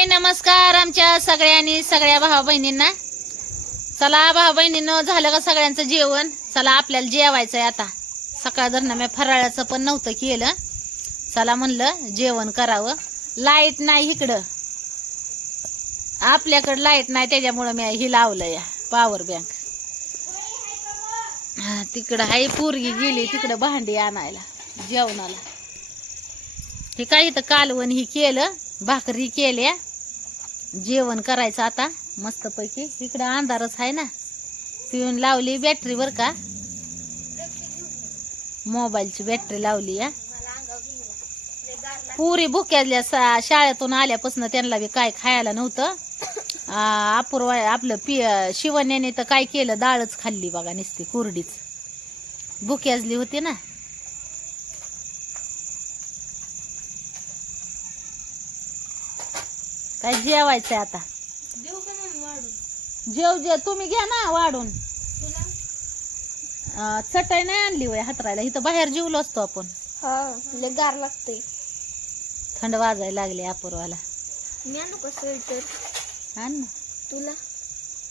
हाय नमस्कार आमच्या सगळ्यांनी सगळ्या भावा बहिणींना. चला भावा बहिणीनं झालं का सगळ्यांचं जेवण? चला आपल्याला जेवायचंय आता. सकाळ धरणं मी फराळाचं पण नव्हतं केलं. चला म्हणलं जेवण करावं. लाइट नाही इकडं. आपल्याकडं लाइट नाही त्याच्यामुळं मी ही लावलं या पॉवर बँक हा, तिकडं हाय पोरगी गेली तिकडं भांडी आणायला जेवणाला. हे काय इथं कालवण ही केलं भाकरी केल्या. जेवण करायचं आता मस्तपैकी. इकडं अंधारच आहे ना. पिऊन लावली बॅटरी बर का? मोबाईलची बॅटरी लावली या पुरी भुक्याल्या शाळेतून आल्यापासून त्यांना बी काय खायला नव्हतं. आ, अपूर्वा आपलं पि शिवण्याने तर काय केलं डाळच खाल्ली बघा नुसती कुरडीच. भुक्याजली होती ना. काय जेवायचंय आता? जेव जेव. तुम्ही घ्या ना वाढून. अं, चटई नाही आणली वय हातरायला. इथं बाहेर जेवलो असतो आपण. हा लय गार लागते थंड वाजायला लागले अपूर्वाला. मी आणू का स्वेटर? आण ना. तुला?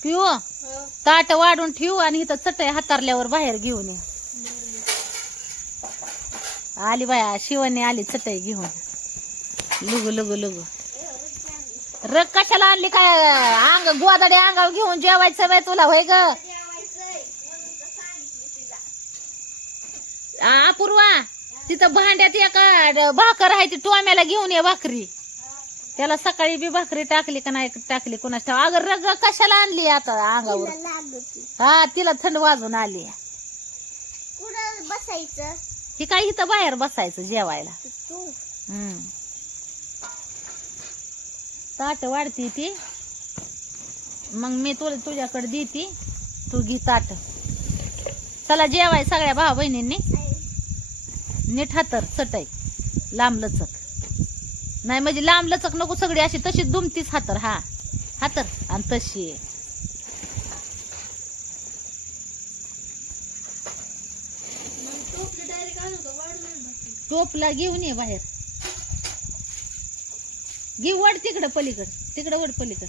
पिऊ. ताट वाढून ठेवू आणि इथं चटई हातारल्यावर बाहेर घेऊन ये. आली बाया शिवानी आली चटई घेऊन. लुगू लुगू लुगू. रग कशाला आणली काय? अंग गोदाडे अंगावर घेऊन जेवायचं बाय तुला होय ग? अपूर्वा तिथं भांड्यात एका भाकर आहे ती टोम्याला घेऊन ये भाकरी. त्याला सकाळी बी भाकरी टाकली का नाही टाकली कोणाच ठाव अगं रग कशाला आणली आता अंगावर? हा तिला थंड वाजून आली. कुठं बसायचं? ही काय इथं बाहेर बसायचं जेवायला. हम्म. ताट वाढती ती. मग मी तुला तुझ्याकडे देते. तू घे ताट. चला जेवाय सगळ्या भावा बहिणींनी. नीट हातर चटई. लांब लचक. नाही म्हणजे लांब लचक नको सगळी अशी तशी दुमतीच हातर हा. हातर आणि तशी. टोपला घेऊन ये बाहेर. घे वड तिकडं पलीकड. तिकडं वड पलीकड.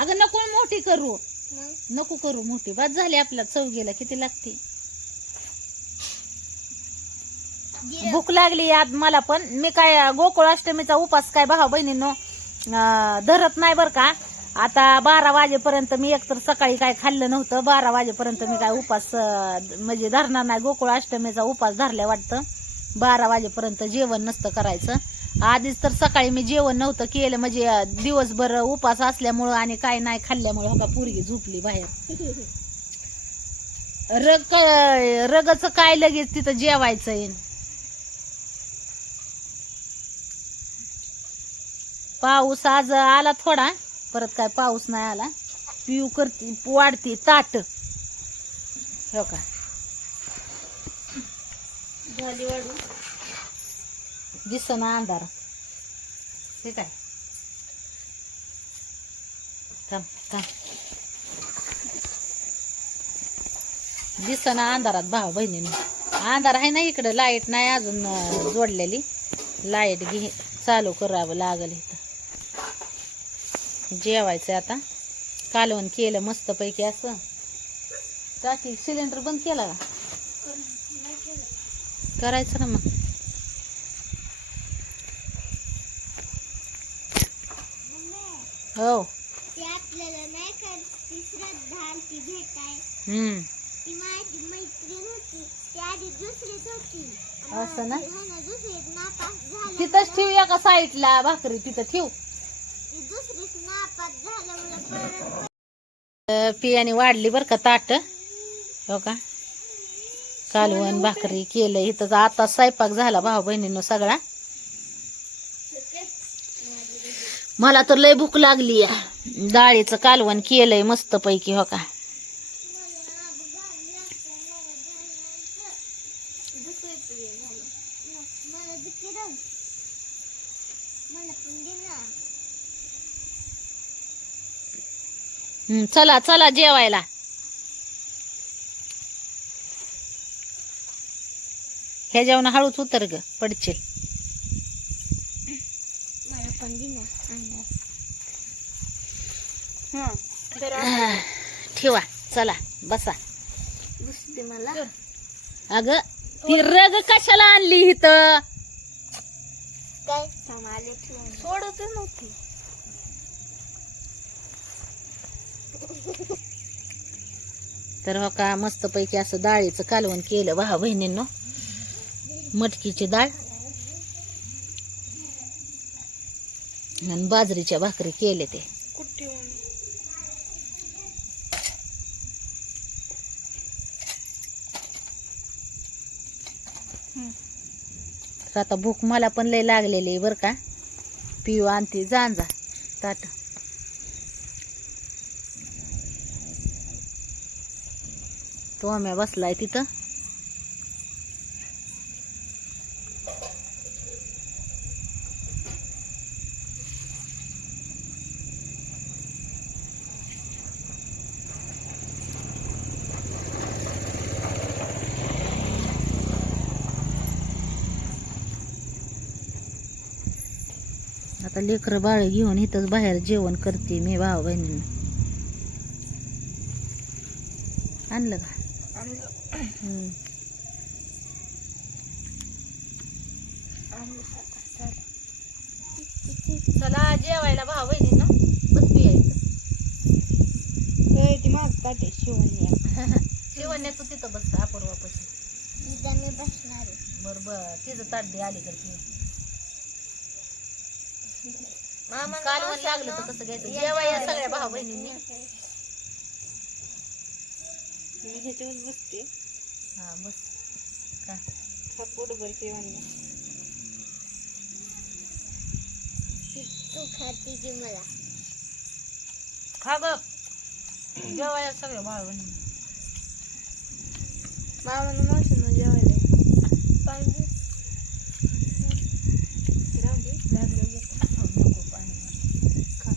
अगं नको मोठी करू. नको करू मोठी. बाद झाली आपल्या चौघीला किती लागते? भूक लागली आज मला पण. मी काय गोकुळ अष्टमीचा उपास काय भाऊ बहिणींनो धरत नाही बर का? आता बारा वाजेपर्यंत मी एकतर सकाळी काय खाल्लं नव्हतं. बारा वाजेपर्यंत मी काय उपास म्हणजे धरणार नाही. गोकुळ अष्टमीचा उपास धरल्या वाटतं. बारा वाजेपर्यंत जेवण नसतं करायचं. आधीच तर सकाळी मी जेवण नव्हतं केलं. म्हणजे दिवसभर उपास असल्यामुळं आणि काय नाही खाल्ल्यामुळे हो का पोरगी झोपली बाहेर. रग रगच काय लगेच तिथं जेवायचं येईन पाऊस आज आला थोडा परत काय पाऊस नाही आला. पिऊ करते वाढते ताट. हो का? झाली वाढू दिसना अंधार. ठीक आहे. थांब थांब. दिसना अंधारात भाऊ बहिणीने. अंधार आहे ना इकडं लाइट नाही अजून जोडलेली. लाइट घे चालू करावं लागल इथं. जेवायचं आता. कालवण केलं मस्तपैकी असं. टाकी सिलेंडर बंद केला का? करायचं ना मग. हो. ती आपल्याला नाही का ती श्रद्धा ती भेटाय. हम्म. ती माझी मैत्रीण होती. ती आधी दुसरीच होती. असं ना? हा ना दुसरीत नापास झालं तिथंच ठेवू एका साईडला भाकरी तिथं ठेव. ती दुसरीच नापास झाल्यामुळे परत अं, पियाने वाढली बर का ताट. हो का? कालवण भाकरी केलं इथं आता स्वयंपाक झाला भाऊ बहिणीनं सगळा. मला तर लय भूक लागली या डाळीचं कालवण केलंय मस्त पैकी हो का? चला चला जेवायला. ह्या जेवण हळूच उतर ग पडशील मला पण दे ना अंदाज ठेवा चला बसा मला अग ती रग कशाला आणली इथं काय सोडत नव्हती तर हो का मस्त पैकी असं डाळीचं कालवण केलं. भावा बहिणींनो मटकीची डाळ. आणि बाजरीच्या भाकरी केले ते. तर आता भूक मला पण लय लागलेली बरं का. पिऊ आणते जाण जा. ताट. तो आम्ही बसलाय तिथं. आता लेकरं बाळ घेऊन इथंच बाहेर जेवण करते मी भाऊ बहिणींना. आणलं का. चला जेवायला बहिणींना. बस पियायचं. ती माझ काटे शिवण्या जेवण्याचं तिथं बस अपूर्वापाशी. उद्या मी बसणार आहे. बर बर. तिचं ताट दे आली तर कालवण लागलं तर कसं घ्यायचं. जेवाय या सगळ्या भाऊ बहिणींनी. मी ह्याच्यावर बसते. हा बस. का? हा पोटभर जेवण तू खाती की मला? खा ग. जेवाय सगळ्या भाऊ बहिणी मामानं मावशीनं जेवायला पाहिजे नको पाणी खा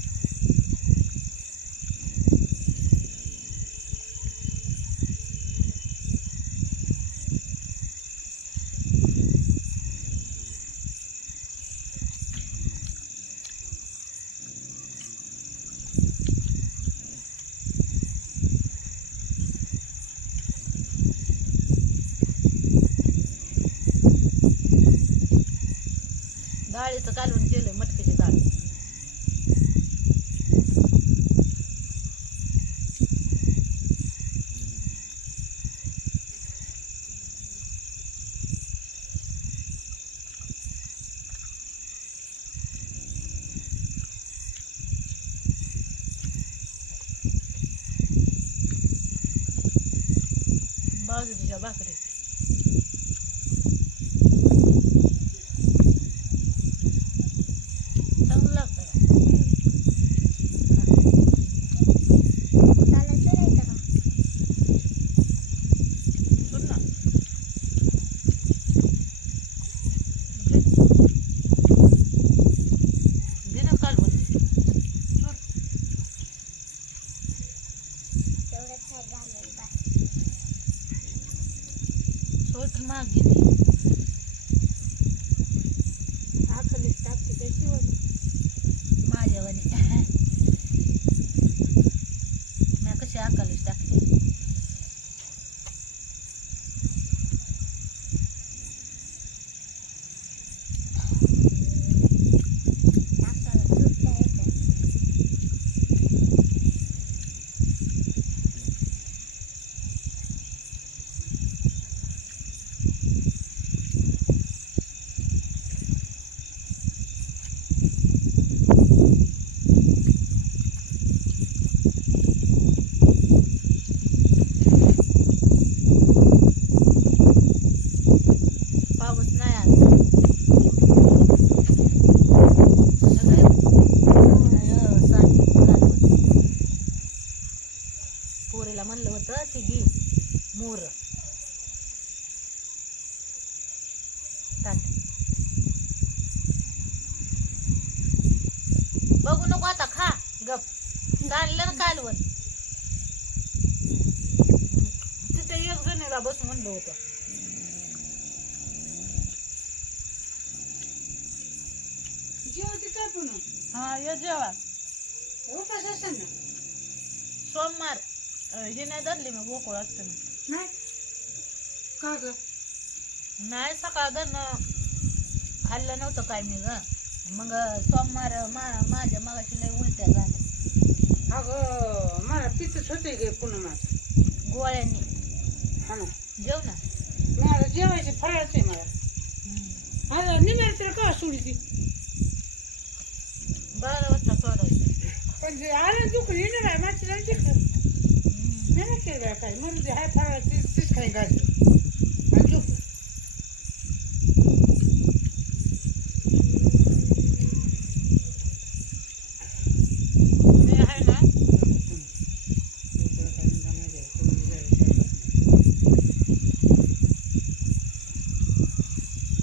डाळीचं कालवण केलंय मटकीची डाळ बाजरीच्या भाकरी चांगलं लागतं त्याला चढायचं का सुन ना घे ना कालवण तेवढं काय झालं बस सोट माग घेते आखली टाकते ते शिवण माझ्यावानी मी कशी अकालीच टाकते टाकायला सुट्टा येतं पाऊस नाही आज अगं, अं, सांग, सांग. पोरीला म्हणलं होतं ती घे मोर ताट. बघू नको आता खा गप चाललं ना कालवण तिथे एक जणीला बस म्हणलं होतं जेवते का पुन्हा हा ये जेवा. उपास असेल ना? सोमवार अं, हे नाही धरली मी गोकुळ असतं नाही? का ग? नाही सकाळ धरणं खाल्लं नव्हतं काय मी ग. मग सोमवार मा- माझ्या मगाशी लय उलट्या झाल्या. अगं मला पितच होते गे पुन्हा माझं गोळ्यांनी. हा ना. जेव ना मला जेवायचे आहे मला. हम्म. आता निघाल तर का सोडी ती बारा वाजता सोडायचं पण जे आलं दुखून येणार आहे माझी नाही तिकडं हम्म. मी नाही केलं काय म्हणून ते हाय फळा तीच तीच काही घातली आणि झोप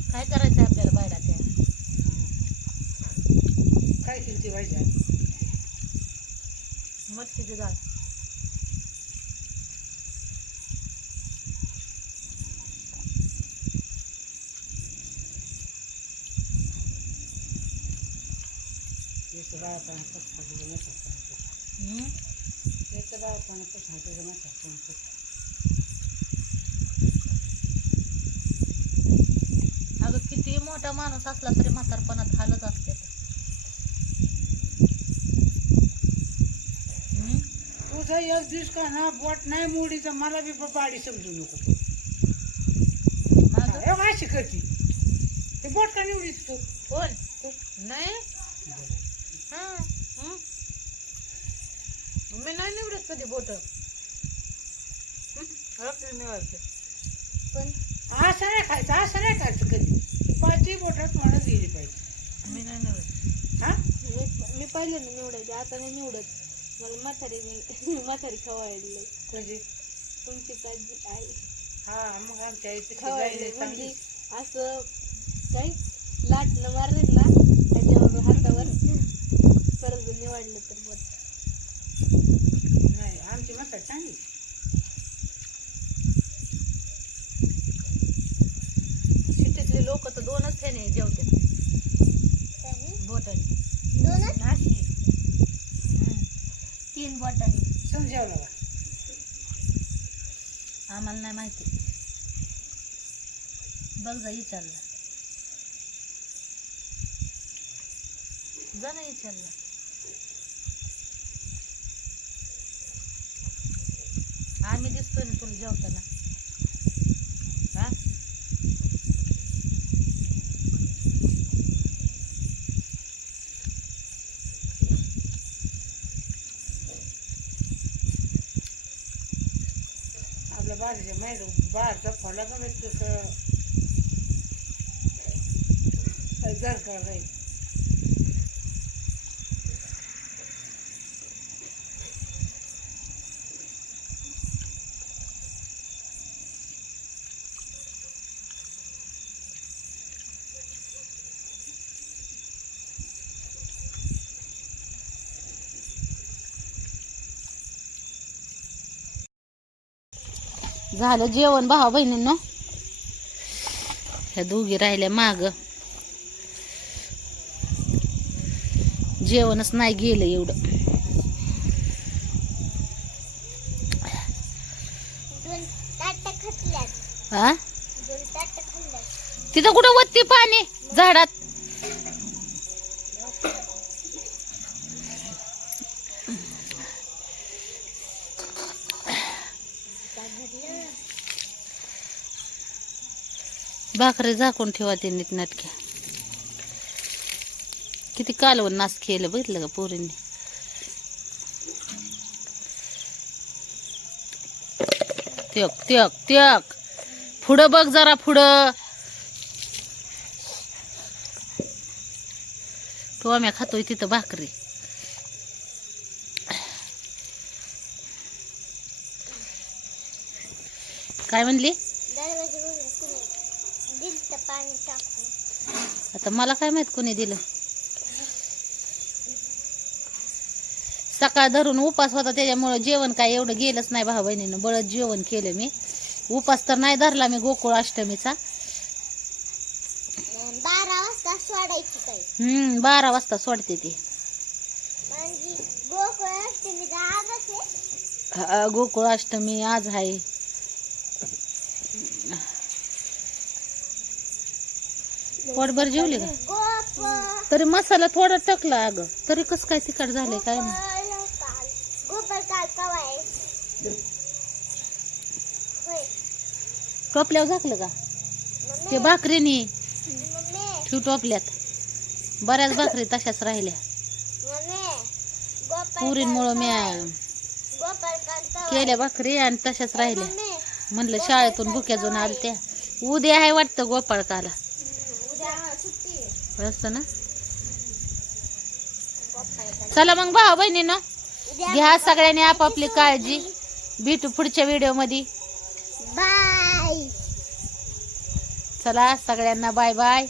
काय करायचं आपल्याला बायला त्या काय केली ती व्हायची मटकीची डाळ याचं बाळपणा कसं खायचं मोठं खायचं. हम्म. याचं बाळपणा कसं खायचं मोठं खायचं. अगं किती मोठा माणूस असला तरी म्हातारपणात हालच असते हम्म? तुझा एक दिवस का ना बोट नाही मोडी तर मला बी बाडी समजू नको. माझं? अशी करती ते बोट का निवडीत तू? कोण? नाही? हा? मी नाही निवडत कधी बोट. निवडते पण असं नाही खायचं असं नाही खायचं कधी. पाचही बोटात मला गेली पाहिजे. मी नाही निवडत. हा? मी पहिल्यांदा निवडायचे आता नाही निवडत. मला म्हातारी मी म्हातारी खवायला कधी? तुमची काळजी आहे हा मग आमच्या खवायला चांगली म्हणजे असं काय लाटणं मारलं ना त्याच्यावर हातावर परत निवडलं तर बस नाही आमची मसा चांगली. सिटीतले लोक तर दोनच ह्याने जेवतात बोटाने दोनच नाशी बोटांनी समजावलं का आम्हाला नाही माहिती. बघ जा विचारलं जा ना विचारलं आम्ही दिसतोय ना तुला जेवताना हा आपल्या बाहेरच्या माहिती बाहेरचा फळा का माहिती तसं जर का झालं जेवण भावा बहिणींनो? ह्या दोघी राहिल्या माग. जेवणच नाही गेलं एवढं. हा तिथं कुठं वत्ती पाणी? झाडात. भाकरी झाकून ठेवा ते नीटनाटक्या किती कालवण नास केलं बघितलं का पोरींनी? त्यक त्यक त्यक. पुढं बघ जरा पुढं. टोम्या खातोय तिथं भाकरी. काय म्हणली? पाणी आता मला काय माहीत कोणी दिलं? सकाळ धरून उपास होता त्याच्यामुळं जेवण काय एवढं गेलंच नाही भाऊ बहिणीनं बळत जेवण केलं मी. उपास तर नाही धरला मी गोकुळ अष्टमीचा. बारा वाजता सोडायची काय हम्म बारा वाजता सोडते ती. म्हणजे गोकुळ अष्टमी आज आहे. पोटभर जेवली का? तरी मसाला थोडा टाकला अगं. तरी कस काय तिखट झालंय काय ना टोपल्यावर झाकलं का? ते भाकरीनी ठेव टोपल्यात. बऱ्याच भाकरी तशाच राहिल्या. पुरींमुळं मी केल्या भाकरी आणि तशाच राहिल्या. म्हणलं शाळेतून भुक्याजून आल्या त्या उद्या आहे वाटतं गोपाळकाला. ना? चला मग भाऊ बहिणीनं उद्या घ्या सगळ्यांनी आपापली काळजी. भेटू पुढच्या व्हिडिओमध्ये बाय चला सगळ्यांना बाय बाय.